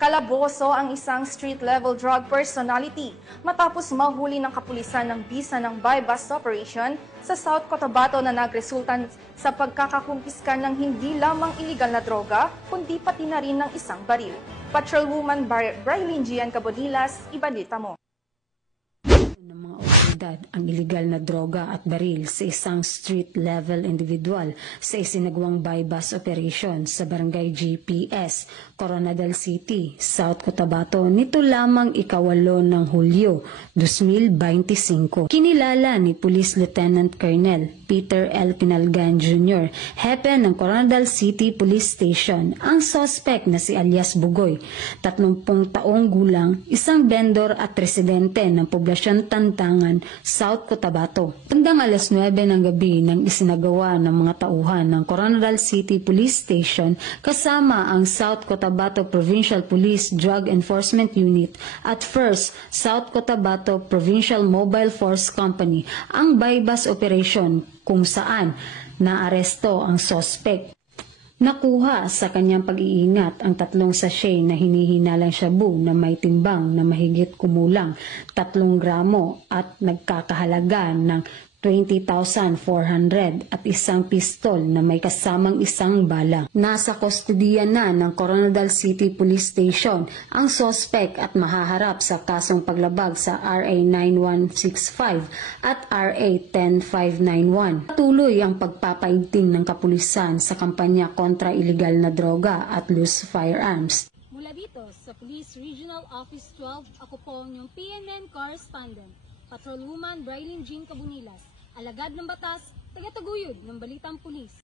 Kalaboso ang isang street-level drug personality matapos mahuli ng kapulisan ng bisa ng buy-bust operation sa South Cotabato na nagresulta sa pagkakakumpiska ng hindi lamang iligal na droga, kundi pati na rin ng isang baril. Patrolwoman Brylene Gian Cabonilas, ibalita mo. Ng mga otoridad ang iligal na droga at baril sa isang street-level individual sa isinagawang buy-bust operation sa Barangay GPS, Coronadal City, South Cotabato nito lamang ika-8 ng Hulyo 2025. Kinilala ni Police Lieutenant Colonel Peter L. Pinalgan Jr., hepe ng Coronadal City Police Station, ang suspect na si alias Bugoy, 30 taong gulang, isang vendor at residente ng poblasyon Tantangan, South Cotabato. Tandang alas 9 ng gabi nang isinagawa ng mga tauhan ng Coronadal City Police Station kasama ang South Cotabato Provincial Police Drug Enforcement Unit at First South Cotabato Provincial Mobile Force Company ang buy-bust operation kung saan naaresto ang suspect. Nakuha sa kanyang pag-iingat ang 3 sachet na hinihinalang shabu na may timbang na mahigit kumulang 3 gramo at nagkakahalaga ng 20,400 at isang pistol na may kasamang isang bala. Nasa kustodiya na ng Coronadal City Police Station ang suspect at mahaharap sa kasong paglabag sa RA 9165 at RA 10591. Patuloy ang pagpapaigting ng kapulisan sa kampanya kontra iligal na droga at loose firearms. Mula dito sa Police Regional Office 12, ako po ang PNN correspondent, Patrolwoman Brylene Jean Cabonilas, alagad ng batas, taga-taguyod ng Balitang Pulis.